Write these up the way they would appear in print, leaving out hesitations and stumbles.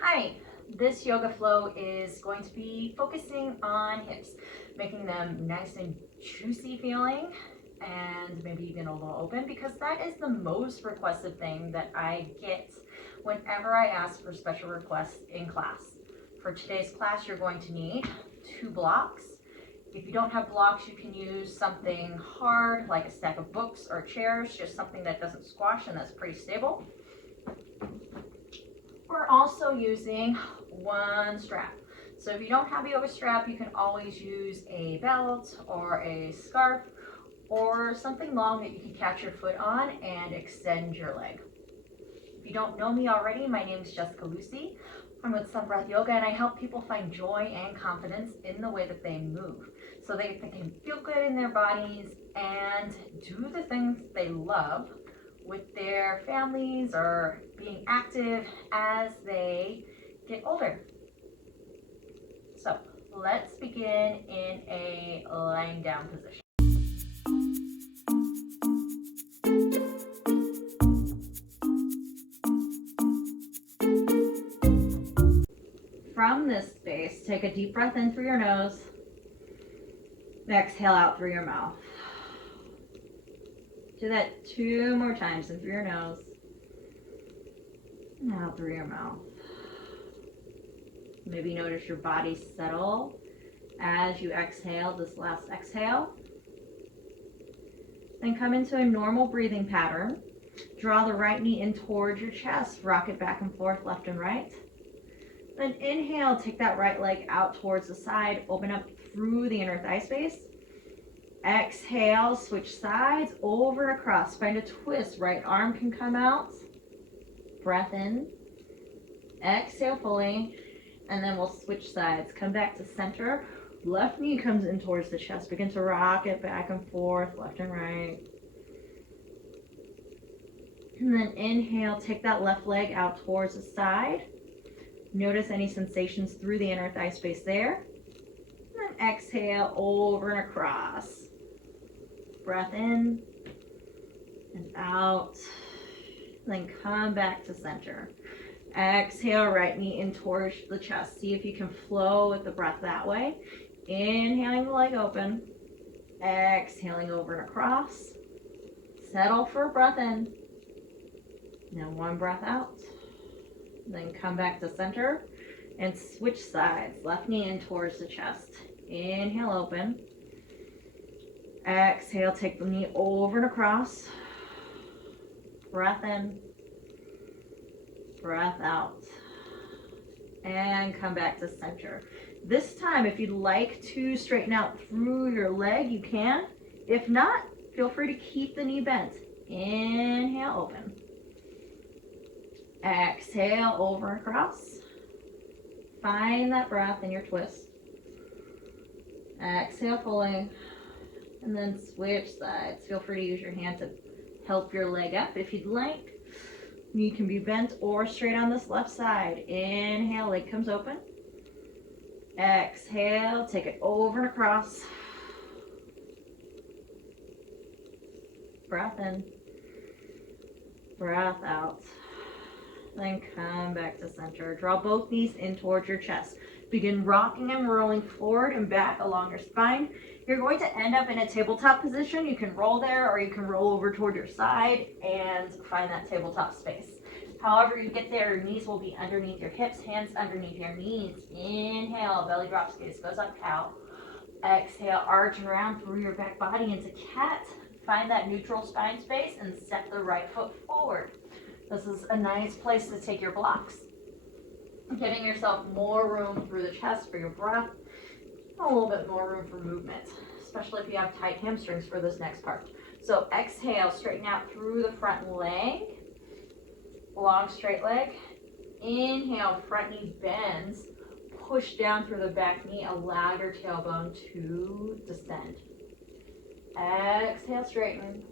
Hi, this yoga flow is going to be focusing on hips, making them nice and juicy feeling and maybe even a little open, because that is the most requested thing that I get whenever I ask for special requests in class. For today's class, you're going to need 2 blocks. If you don't have blocks, you can use something hard like a stack of books or chairs, just something that doesn't squash and that's pretty stable. We're also using 1 strap. So if you don't have a yoga strap, you can always use a belt or a scarf or something long that you can catch your foot on and extend your leg. If you don't know me already, my name is Jessica Lucy. I'm with Sun Breath Yoga, and I help people find joy and confidence in the way that they move so they can feel good in their bodies and do the things they love with their families or being active as they get older. So let's begin in a lying down position. From this space, take a deep breath in through your nose, exhale out through your mouth. Do that 2 more times, in through your nose and out through your mouth. Maybe notice your body settle as you exhale this last exhale. Then come into a normal breathing pattern. Draw the right knee in towards your chest, rock it back and forth, left and right. Then inhale, take that right leg out towards the side, open up through the inner thigh space. Exhale, switch sides, over and across. Find a twist, right arm can come out. Breath in. Exhale fully, and then we'll switch sides. Come back to center. Left knee comes in towards the chest. Begin to rock it back and forth, left and right. And then inhale, take that left leg out towards the side. Notice any sensations through the inner thigh space there. And then exhale, over and across. Breath in and out. Then come back to center. Exhale, right knee in towards the chest. See if you can flow with the breath that way. Inhaling the leg open. Exhaling over and across. Settle for a breath in. Now 1 breath out. Then come back to center and switch sides. Left knee in towards the chest. Inhale, open. Exhale, take the knee over and across. Breath in. Breath out. And come back to center. This time, if you'd like to straighten out through your leg, you can. If not, feel free to keep the knee bent. Inhale, open. Exhale, over and across. Find that breath in your twist. Exhale fully. And then switch sides. Feel free to use your hand to help your leg up if you'd like. Knee can be bent or straight on this left side. Inhale, leg comes open. Exhale, take it over and across. Breath in. Breath out. Then come back to center. Draw both knees in towards your chest. Begin rocking and rolling forward and back along your spine. You're going to end up in a tabletop position. You can roll there or you can roll over toward your side and find that tabletop space. However you get there, your knees will be underneath your hips, hands underneath your knees. Inhale, belly drops, gaze goes up, cow. Exhale, arch around through your back body into cat. Find that neutral spine space and step the right foot forward. This is a nice place to take your blocks. Giving yourself more room through the chest for your breath, a little bit more room for movement, especially if you have tight hamstrings for this next part. So exhale, straighten out through the front leg, long straight leg. Inhale, front knee bends, push down through the back knee, allow your tailbone to descend. Exhale, straighten.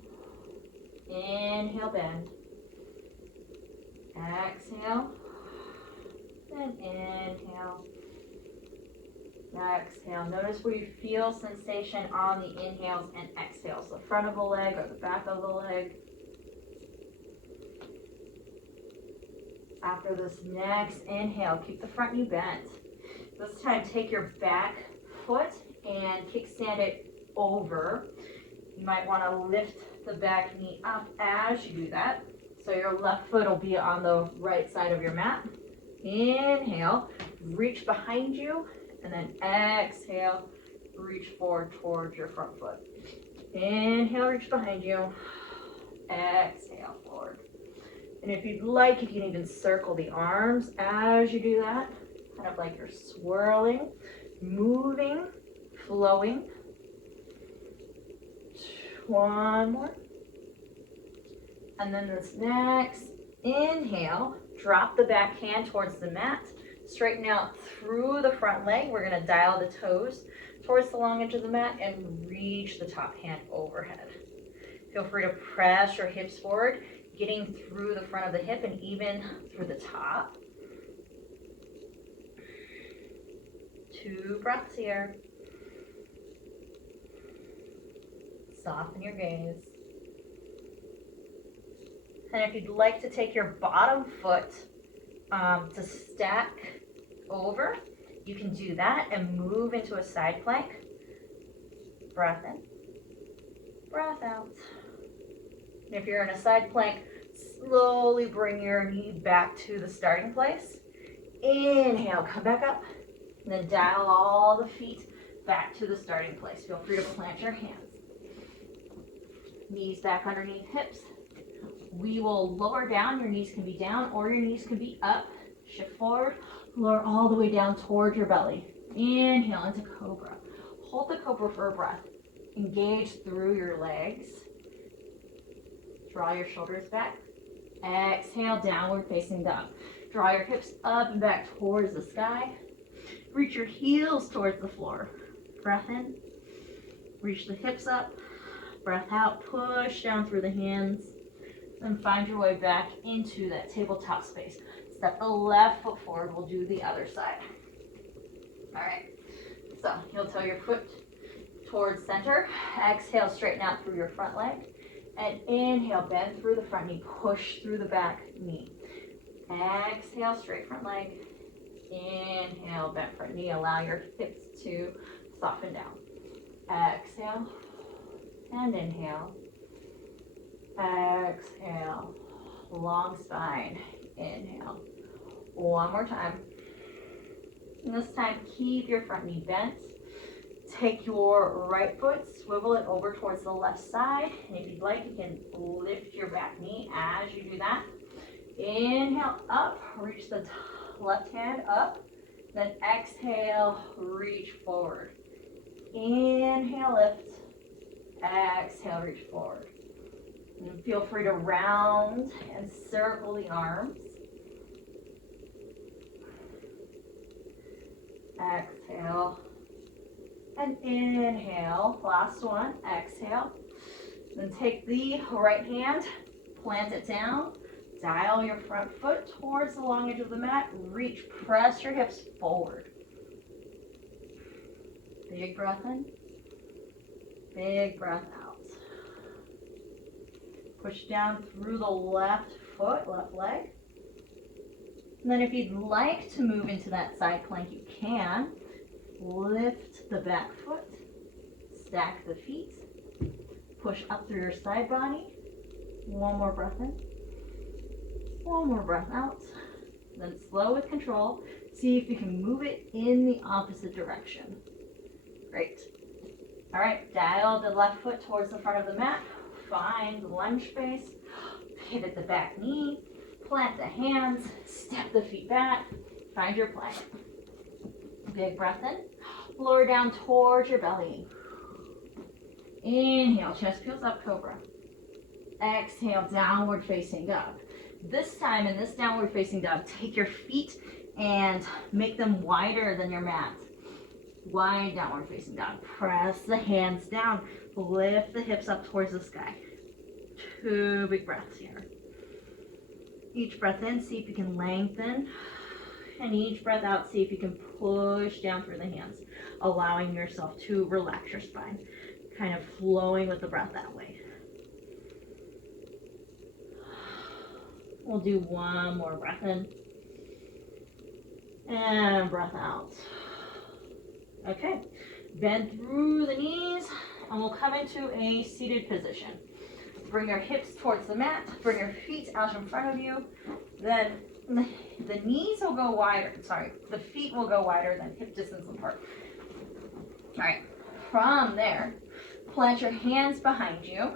Inhale, bend. Exhale, and inhale. Exhale. Notice where you feel sensation on the inhales and exhales, the front of the leg or the back of the leg. After this next inhale, keep the front knee bent. This time, take your back foot and kickstand it over. You might want to lift the back knee up as you do that. So your left foot will be on the right side of your mat. Inhale, reach behind you, and then exhale, reach forward towards your front foot. Inhale, reach behind you. Exhale, forward. And if you'd like, you can even circle the arms as you do that, kind of like you're swirling, moving, flowing. One more. And then this next inhale, drop the back hand towards the mat, straighten out through the front leg. We're going to dial the toes towards the long edge of the mat and reach the top hand overhead. Feel free to press your hips forward, getting through the front of the hip and even through the top. 2 breaths here. Soften your gaze. And if you'd like to take your bottom foot to stack over, you can do that and move into a side plank. Breath in, breath out. And if you're in a side plank, slowly bring your knee back to the starting place. Inhale, come back up, and then dial all the feet back to the starting place. Feel free to plant your hands. Knees back underneath hips. We will lower down. Your knees can be down or your knees can be up. Shift forward, lower all the way down towards your belly. Inhale into cobra. Hold the cobra for a breath. Engage through your legs. Draw your shoulders back. Exhale, downward facing dog. Draw your hips up and back towards the sky. Reach your heels towards the floor. Breath in. Reach the hips up. Breath out. Push down through the hands. Then find your way back into that tabletop space. Step the left foot forward. We'll do the other side. All right. So you'll toe your foot towards center. Exhale, straighten out through your front leg. And inhale, bend through the front knee. Push through the back knee. Exhale, straight front leg. Inhale, bent front knee. Allow your hips to soften down. Exhale and inhale. Exhale. Long spine. Inhale. One more time. And this time, keep your front knee bent. Take your right foot, swivel it over towards the left side. And if you'd like, you can lift your back knee as you do that. Inhale up, reach the left hand up. Then exhale, reach forward. Inhale, lift. Exhale, reach forward. And feel free to round and circle the arms. Exhale. And inhale. Last one. Exhale. Then take the right hand, plant it down. Dial your front foot towards the long edge of the mat. Reach, press your hips forward. Big breath in. Big breath out. Push down through the left foot, left leg. And then if you'd like to move into that side plank, you can. Lift the back foot. Stack the feet. Push up through your side body. One more breath in. One more breath out. Then slow with control. See if you can move it in the opposite direction. Great. All right, dial the left foot towards the front of the mat. Find the lunge space. Pivot the back knee. Plant the hands. Step the feet back. Find your plank. Big breath in. Lower down towards your belly. Inhale, chest peels up, cobra. Exhale, downward facing dog. This time in this downward facing dog, take your feet and make them wider than your mat. Wide downward facing dog. Press the hands down. Lift the hips up towards the sky. 2 big breaths here. Each breath in, see if you can lengthen. And each breath out, see if you can push down through the hands, allowing yourself to relax your spine, kind of flowing with the breath that way. We'll do one more breath in. And breath out. Okay. Bend through the knees, and we'll come into a seated position. Bring your hips towards the mat. Bring your feet out in front of you. Then the knees will go wider. Sorry, the feet will go wider than hip distance apart. All right. From there, plant your hands behind you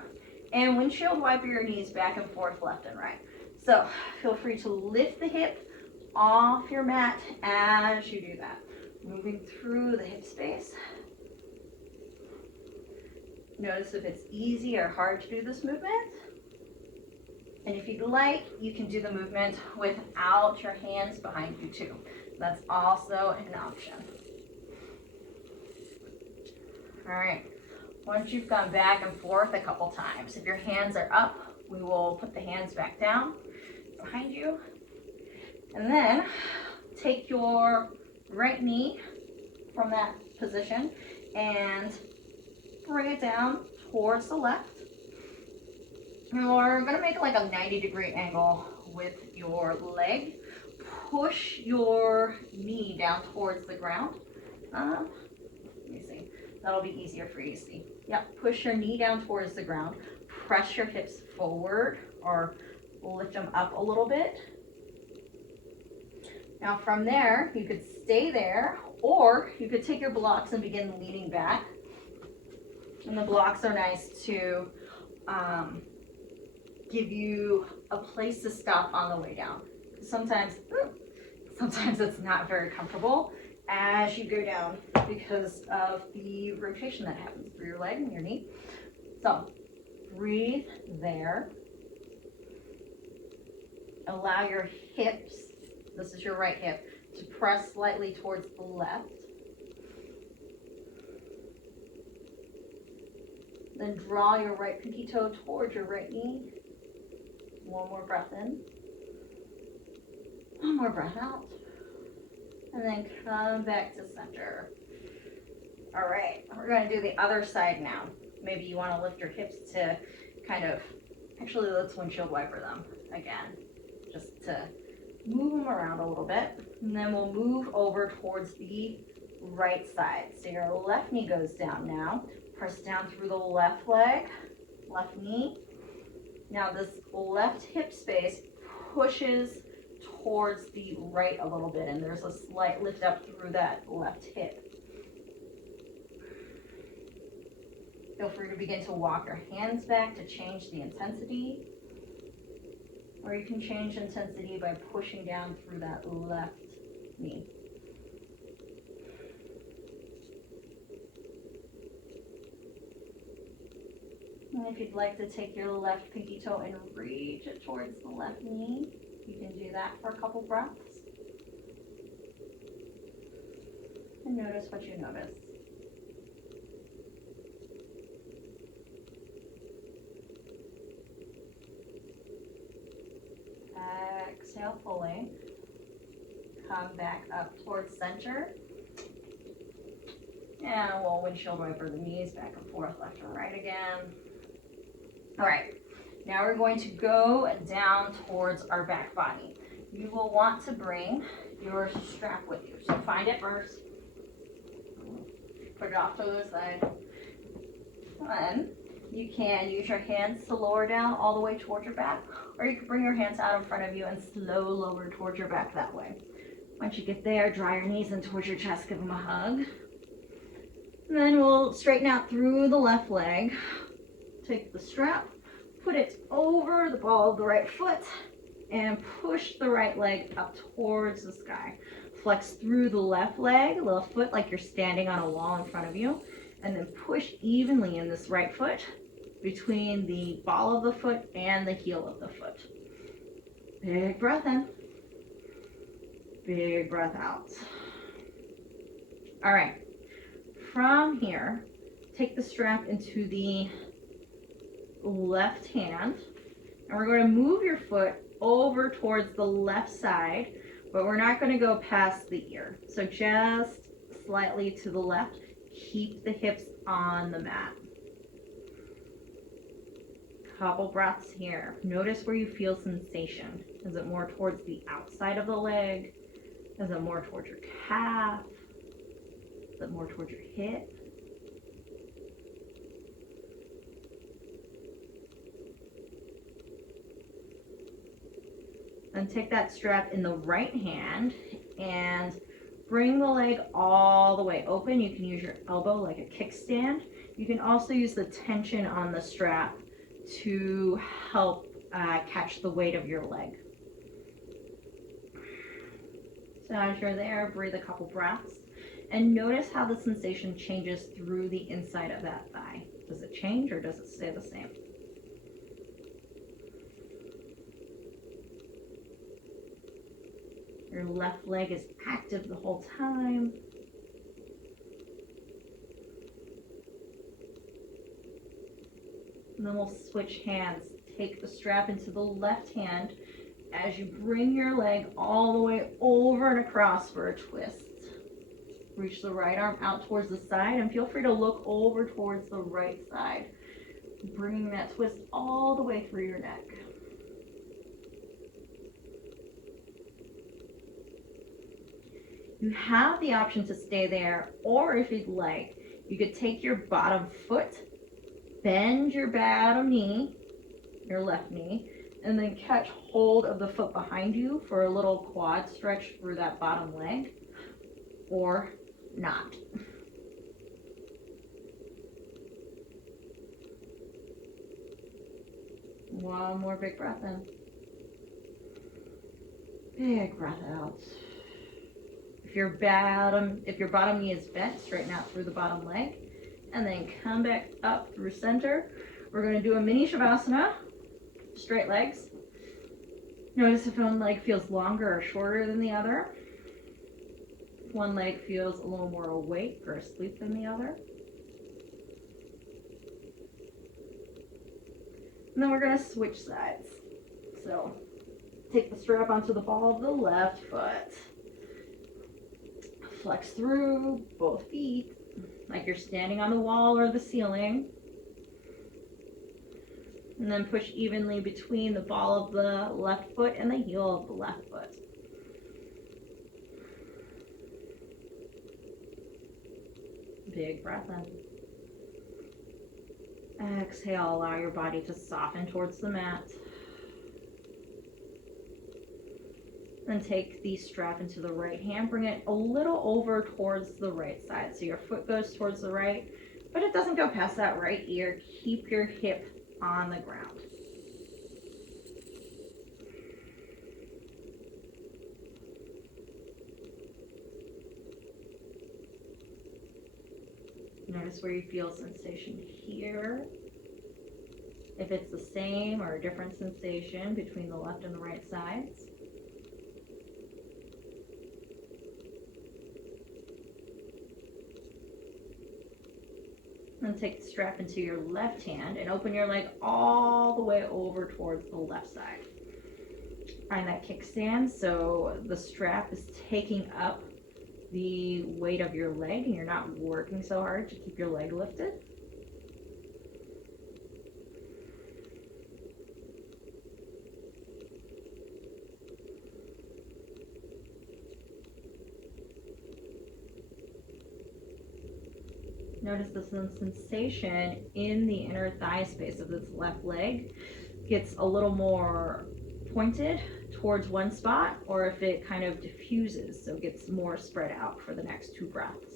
and windshield wiper your knees back and forth, left and right. So feel free to lift the hip off your mat as you do that. Moving through the hip space. Notice if it's easy or hard to do this movement. And if you'd like, you can do the movement without your hands behind you too. That's also an option. All right. Once you've gone back and forth a couple times, if your hands are up, we will put the hands back down behind you. And then take your right knee from that position and bring it down towards the left. And we're going to make like a 90-degree angle with your leg. Push your knee down towards the ground. Let me see. That'll be easier for you to see. Yep, push your knee down towards the ground. Press your hips forward or lift them up a little bit. Now from there, you could stay there, or you could take your blocks and begin leaning back. And the blocks are nice to give you a place to stop on the way down. Sometimes it's not very comfortable as you go down because of the rotation that happens through your leg and your knee. So breathe there. Allow your hips, this is your right hip, to press slightly towards the left. Then draw your right pinky toe towards your right knee. One more breath in. One more breath out. And then come back to center. All right, we're going to do the other side now. Maybe you want to lift your hips to kind of, actually let's windshield wiper them again, just to move them around a little bit. And then we'll move over towards the right side. So your left knee goes down now. Press down through the left leg, left knee. Now this left hip space pushes towards the right a little bit, and there's a slight lift up through that left hip. Feel free to begin to walk your hands back to change the intensity, or you can change intensity by pushing down through that left knee. And if you'd like to take your left pinky toe and reach it towards the left knee, you can do that for a couple breaths. And notice what you notice. Exhale fully. Come back up towards center. And we'll windshield wiper the knees back and forth, left and right again. All right, now we're going to go down towards our back body. You will want to bring your strap with you. So find it first. Put it off to the side. Then you can use your hands to lower down all the way towards your back, or you can bring your hands out in front of you and slow lower towards your back that way. Once you get there, draw your knees in towards your chest, give them a hug. And then we'll straighten out through the left leg. Take the strap, put it over the ball of the right foot, and push the right leg up towards the sky. Flex through the left leg, left foot, like you're standing on a wall in front of you, and then push evenly in this right foot between the ball of the foot and the heel of the foot. Big breath in. Big breath out. All right. From here, take the strap into the left hand, and we're going to move your foot over towards the left side, but we're not going to go past the ear. So just slightly to the left. Keep the hips on the mat. couple breaths here. Notice where you feel sensation. Is it more towards the outside of the leg? Is it more towards your calf? Is it more towards your hip? Then take that strap in the right hand and bring the leg all the way open. You can use your elbow like a kickstand. You can also use the tension on the strap to help catch the weight of your leg. So as you're there, breathe a couple breaths and notice how the sensation changes through the inside of that thigh. Does it change or does it stay the same? Your left leg is active the whole time. And then we'll switch hands. Take the strap into the left hand as you bring your leg all the way over and across for a twist. Reach the right arm out towards the side and feel free to look over towards the right side, bringing that twist all the way through your neck. You have the option to stay there, or if you'd like, you could take your bottom foot, bend your bottom knee, your left knee, and then catch hold of the foot behind you for a little quad stretch through that bottom leg, or not. One more big breath in. Big breath out. If your bottom knee is bent, straighten out through the bottom leg, and then come back up through center. We're going to do a mini Shavasana, straight legs. Notice if one leg feels longer or shorter than the other. If one leg feels a little more awake or asleep than the other. And then we're going to switch sides. So take the strap onto the ball of the left foot. Flex through both feet like you're standing on the wall or the ceiling. And then push evenly between the ball of the left foot and the heel of the left foot. Big breath in. Exhale, allow your body to soften towards the mat. Then take the strap into the right hand, bring it a little over towards the right side. So your foot goes towards the right, but it doesn't go past that right ear. Keep your hip on the ground. Notice where you feel sensation here. If it's the same or a different sensation between the left and the right sides. Then take the strap into your left hand and open your leg all the way over towards the left side. Find that kickstand so the strap is taking up the weight of your leg and you're not working so hard to keep your leg lifted. Notice the sensation in the inner thigh space of this left leg gets a little more pointed towards one spot, or if it kind of diffuses, so it gets more spread out for the next two breaths.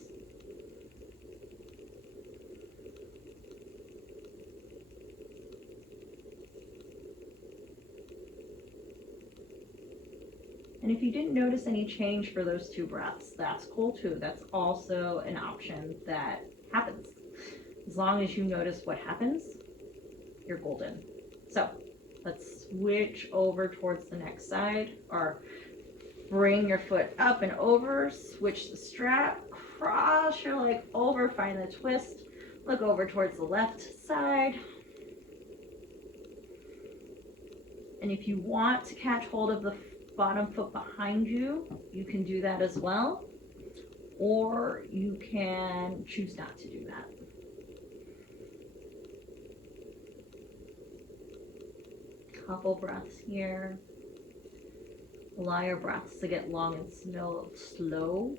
And if you didn't notice any change for those two breaths, that's cool too. That's also an option that happens. As long as you notice what happens, you're golden. So let's switch over towards the next side, or bring your foot up and over, switch the strap, cross your leg over, find the twist, look over towards the left side. And if you want to catch hold of the bottom foot behind you, you can do that as well, or you can choose not to do that. couple breaths here. Allow your breaths to get long and slow.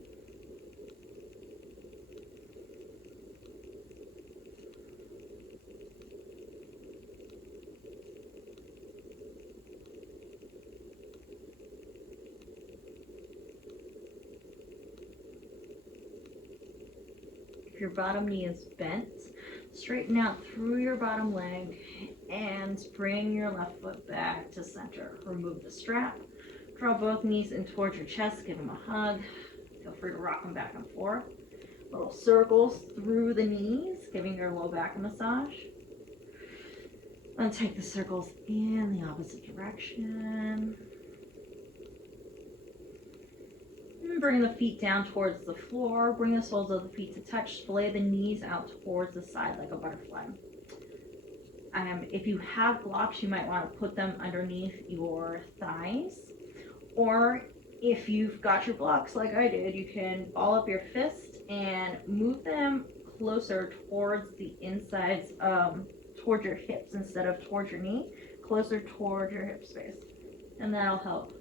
If your bottom knee is bent, straighten out through your bottom leg and bring your left foot back to center. Remove the strap. Draw both knees in towards your chest. Give them a hug. Feel free to rock them back and forth. Little circles through the knees, giving your low back a massage. Then take the circles in the opposite direction. And bring the feet down towards the floor. Bring the soles of the feet to touch. Splay the knees out towards the side like a butterfly. If you have blocks, you might want to put them underneath your thighs. Or if you've got your blocks like I did, you can ball up your fist and move them closer towards the insides, towards your hips instead of towards your knee, closer towards your hip space. And that'll help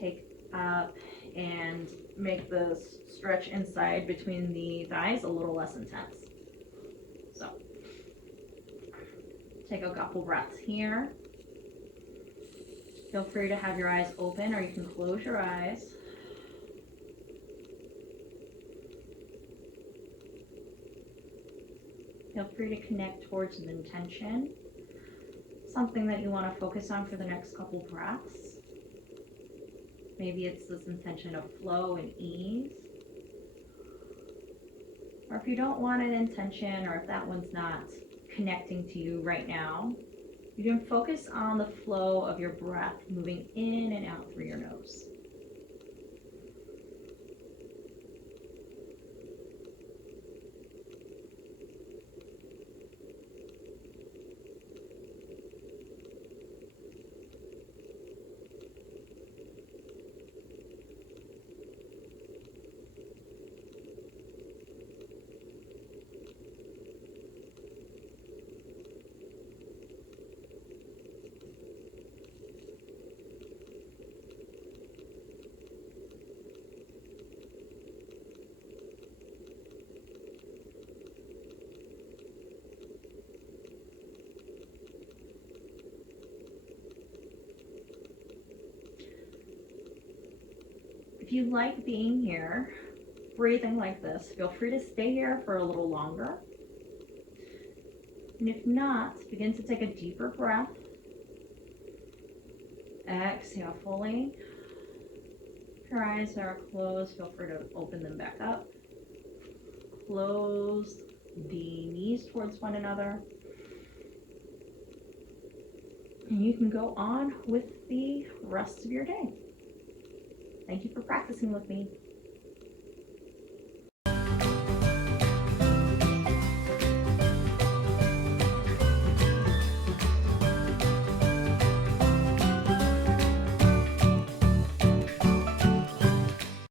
take up and make the stretch inside between the thighs a little less intense. So take a couple breaths here. Feel free to have your eyes open or you can close your eyes. Feel free to connect towards an intention, something that you want to focus on for the next couple breaths. Maybe it's this intention of flow and ease. Or if you don't want an intention, or if that one's not connecting to you right now, you can focus on the flow of your breath moving in and out through your nose. If you like being here, breathing like this, feel free to stay here for a little longer. And if not, begin to take a deeper breath. Exhale fully. If your eyes are closed, feel free to open them back up. Close the knees towards one another. And you can go on with the rest of your day. Thank you for practicing with me.